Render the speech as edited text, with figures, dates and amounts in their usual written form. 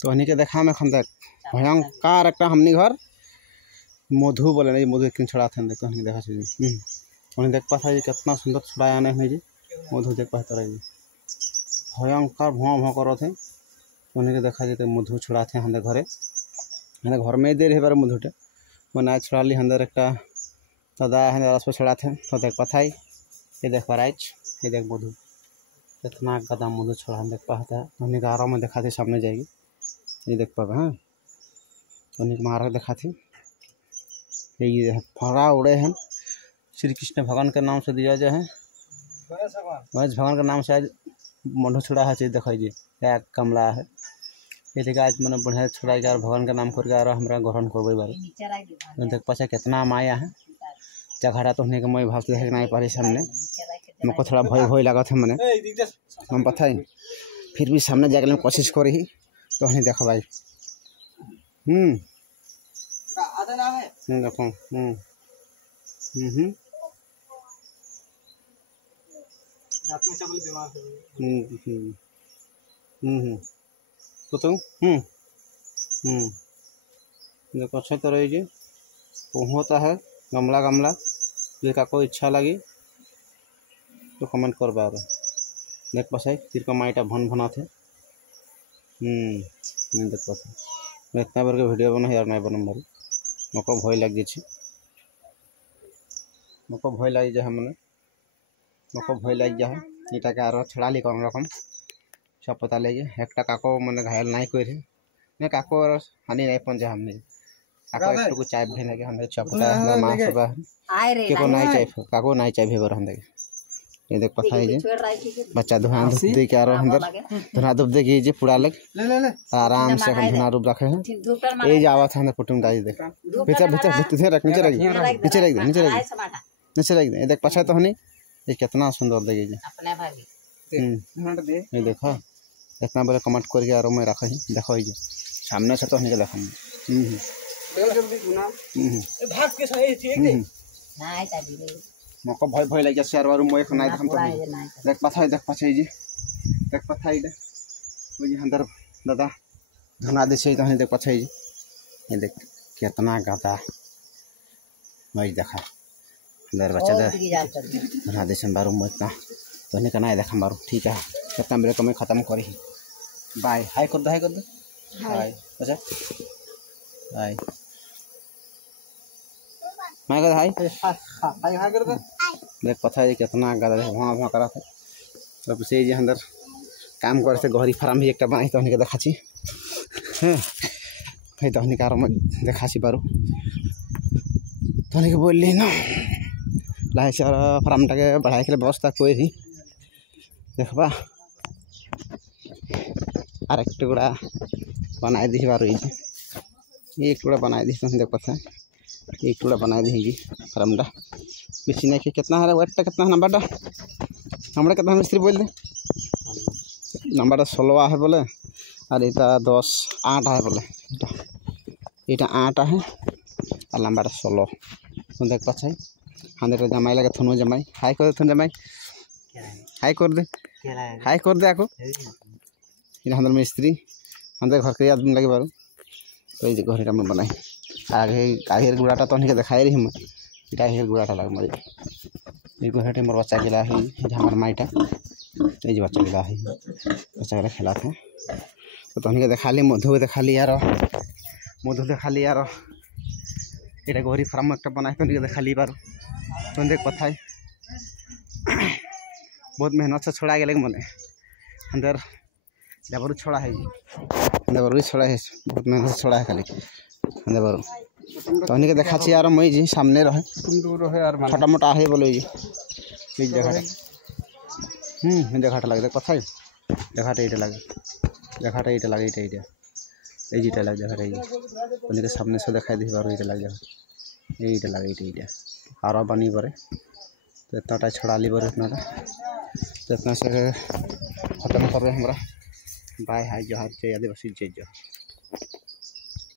तो हनी के देखा में खन देख भयंकर एक हमनी घर मधु बोले नहीं मधु एक छड़ा थे देख हनी देखा उन्हें देख पाता है कितना सुंदर छड़ा आने हुए जी मधु देख पाता है भयंकर भौं भौं करो थे उन्हें के देखा जाते मधु छड़ा थे हंदे घरे हंदे घर में दे रहे मधुटे बनाए छड़ा ली हंदर एक दादा हंदे रस छड़ा थे तो देख पाता है ये देख पा ये देख मधु कितना गदा मधु छड़ा देख पाता है उन्हें गारों में देखा थे सामने जाएगी ये देख पा हाँ उन्हें मार देखा थी ये फरा उड़े हैं श्री कृष्ण भगवान के नाम से दिया जाए है गणेश भगवान के नाम से आज मधु छुड़ा है चीज दिखाई क्या कमला है ये देखा आज मैंने बढ़िया छुड़ाई भगवान का नाम करके और हमारा ग्रहण करबे बारे देख पाचा कितना माया है झगड़ा तो होने के मैं भाव देख नहीं पारी सामने मुझको थोड़ा भय भय लगा था मैंने हम पता है फिर भी सामने जाकर कोशिश करी तो हमें देखो भाई देखो तो तुम देखो अच्छा तो रही होता है गमला गमला जो कोई इच्छा लगी तो कमेंट कर बार देख पास फिर कमाईटा भन भना थे देख पास इतना बार के वीडियो बना यार नहीं बनम बारी मको भय लग जाए मको भय लग जाए मैंने मको भय लग जाए इटा के आरो छड़ा ली कौन रकम सब पता लगे एक काको मैंने घायल नहीं कोई नहीं काको हानि नहीं पहुंचा हमने काको एक को चाय भेने के हमने चपटा है मां सब के को नहीं चाय काको नहीं चाय भेबर हम देख ये देख पता है जे बच्चा धुआं धूप दे के आरो अंदर धुआं धूप दे के जे पूरा लग आराम से हम धुआं रूप रखे हैं ये जावा था कुटुम दाई देख भीतर भीतर भीतर रख नीचे रख नीचे रख दे देख पछा तो हनी ये कितना सुंदर लगे जे अपने भागी ये देखो इतना बड़े कमेंट करके आरो मैं रखा ही देखो ये सामने से तो हनी के देखो भाग के सही ठीक है नहीं तादी मको भय भय लगे शेयर वारू मैं नहीं हम तो देख पाछा जी देख पाछा इधर वो जी अंदर दादा धना दे से तो देख पाछा जी ये देख कितना गाता मैं देखा अंदर बच्चा दे धना दे से बारू मैं इतना तो नहीं करना है देखा बारू ठीक है कितना मेरे को मैं खत्म करी बाय हाय कर दो हाय अच्छा हाय मैं कर हाय हाय कर दे देख पता है कितना गादा वहाँ वहाँ करा था तब से जी अंदर काम करे से गहरी फार्म भी एक बनाई तो देखा छी है तो कार में देखा छी बारू तो बोल ना लाहे से फार्मटा के बढ़ाई के व्यवस्था कोई ही देखबा और एक टुकड़ा बनाई दी बारू ये एक टुकड़ा बनाई दी तो देख पता है एक टुकड़ा बना देगी फार्मटा बेची नहीं कि कितना है वेट कितना है नंबरटा हमारे कितना मिस्त्री बोल दे नंबरटा 16 है बोले और इटा 10 8 है बोले इटा 8 है और नंबरटा 16 तो देख पाछे हंदे जमाई लगे थुनो जमाई हाई कर थुन जमाई हाई कर दे आको इन हंदर मिस्त्री हंदे घर के आदमी लगे बारू तो ये घर में बनाई आगे आगे गुड़ाटा तो नहीं दिखाई रही मैं इटा हेर गुड़ाटा लग मरे ये गुड़ाटे मोर बच्चा गिला है हमार माईटा ये जो बच्चा गिला है बच्चा गिला खेला था तो नहीं देखा ली मधु देखा ली यार मधु देखा ली यार ये गोरी फार्म एक बनाए तो नहीं देखा ली बार तो देख पता है बहुत मेहनत से छोड़ा गए मैंने अंदर जबरू छोड़ा है जबरू छोड़ा है बहुत मेहनत से छोड़ा है खाली अंदर बारू तो उन्हीं के देखा छी यार मैं जी सामने रहे छोटा मोटा है बोले जी एक जगह जगह लगे कथा जगह ये लगे ये लगे ये जीटा लगे जगह उन्हीं के सामने से देखा दी बारू ये लगे ये लगे ये और बनी पड़े तो इतना छोड़ा ली बार इतना तो इतना से खत्म कर रहे हमारा बाय हाय जोहार जय आदिवासी जय जोहार।